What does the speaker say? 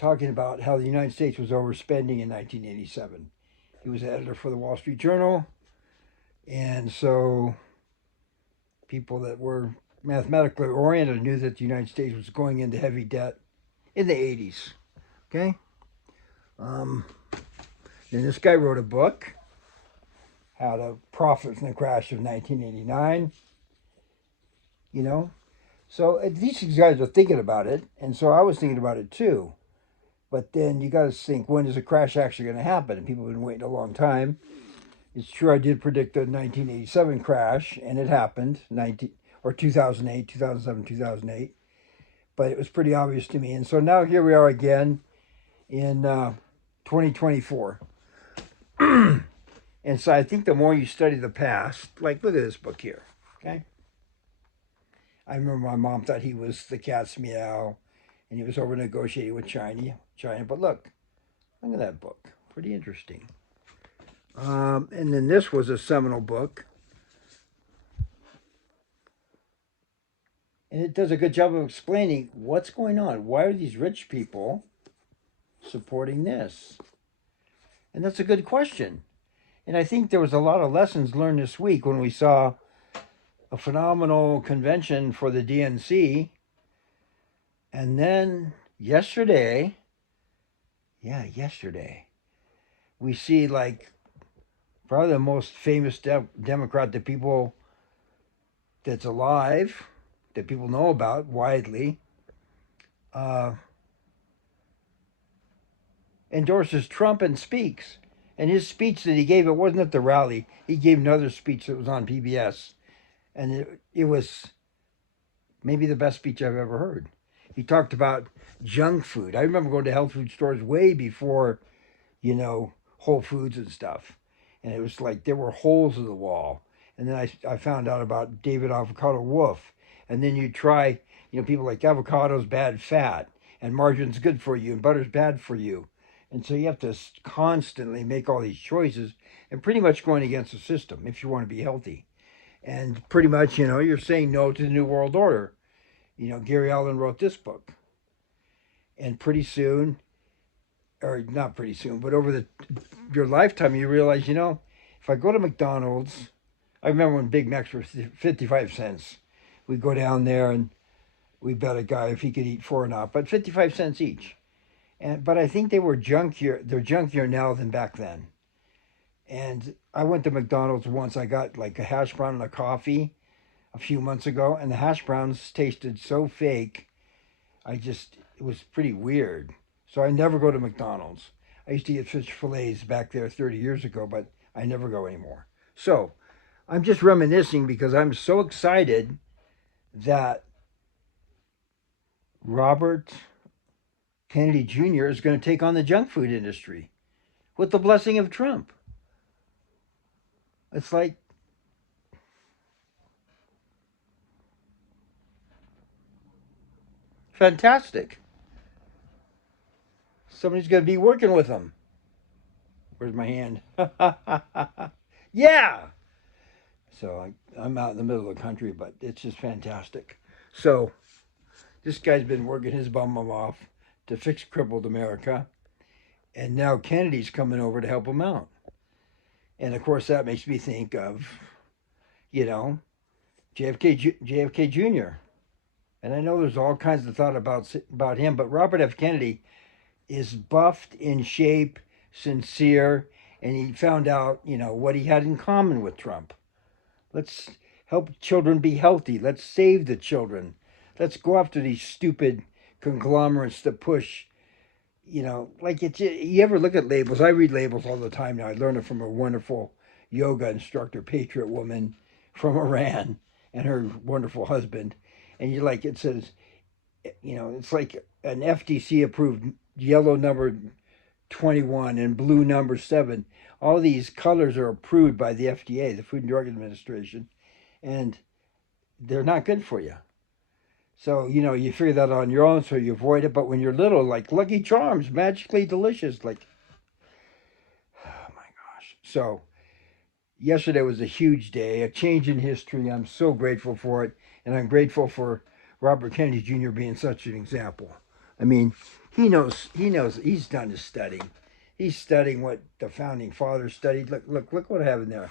talking about how the United States was overspending in 1987. He was editor for the Wall Street Journal, and so people that were mathematically oriented knew that the United States was going into heavy debt in the 80s. Okay? Um, then this guy wrote a book, How to Profit from the Crash of 1989. You know? So these guys are thinking about it, and so I was thinking about it too. But then you got to think, when is a crash actually going to happen? And people have been waiting a long time. It's true, I did predict the 1987 crash, and it happened, 2008, 2007, 2008. But it was pretty obvious to me. And so now here we are again in 2024. And so I think the more you study the past, like look at this book here, okay? I remember my mom thought he was the cat's meow, and he was over negotiating with China. But look at that book. Pretty interesting. And then this was a seminal book. And it does a good job of explaining what's going on. Why are these rich people supporting this? And that's a good question. And I think there was a lot of lessons learned this week when we saw a phenomenal convention for the DNC. And then yesterday, we see like probably the most famous Democrat that's alive, that people know about widely, endorses Trump and speaks. And his speech that he gave, it wasn't at the rally. He gave another speech that was on PBS. And it was maybe the best speech I've ever heard. He talked about junk food. I remember going to health food stores way before, Whole Foods and stuff. And it was like there were holes in the wall. And then I found out about David Avocado Wolf. And then you try, people like avocado's bad fat, and margarine's good for you, and butter's bad for you. And so you have to constantly make all these choices and pretty much going against the system if you want to be healthy. And pretty much, you're saying no to the New World Order. Gary Allen wrote this book. And pretty soon, or not pretty soon, but over your lifetime, you realize, if I go to McDonald's, I remember when Big Macs were 55 cents. We'd go down there and we bet a guy if he could eat four or not, but 55 cents each. But I think they're junkier now than back then. And I went to McDonald's once. I got like a hash brown and a coffee a few months ago, and the hash browns tasted so fake. It was pretty weird. So I never go to McDonald's. I used to get fish fillets back there 30 years ago, but I never go anymore. So I'm just reminiscing because I'm so excited that Robert Kennedy Jr. is going to take on the junk food industry with the blessing of Trump. It's like, fantastic. Somebody's going to be working with him. Where's my hand? Yeah. So I'm out in the middle of the country, but it's just fantastic. So this guy's been working his bum off to fix crippled America. And now Kennedy's coming over to help him out. And of course, that makes me think of, JFK Jr. And I know there's all kinds of thought about him, but Robert F. Kennedy is buffed, in shape, sincere, and he found out, what he had in common with Trump. Let's help children be healthy. Let's save the children. Let's go after these stupid conglomerates that push, like you ever look at labels? I read labels all the time now. I learned it from a wonderful yoga instructor, patriot woman from Iran, and her wonderful husband. And it says, it's like an FTC approved yellow number 21 and blue number 7. All these colors are approved by the FDA, the Food and Drug Administration, and they're not good for you. So, you figure that on your own, so you avoid it. But when you're little, like Lucky Charms, magically delicious, like, oh my gosh. So, yesterday was a huge day, a change in history. I'm so grateful for it. And I'm grateful for Robert Kennedy Jr. being such an example. I mean, He knows. He knows. He's done his studying. He's studying what the founding fathers studied. Look what I have in there.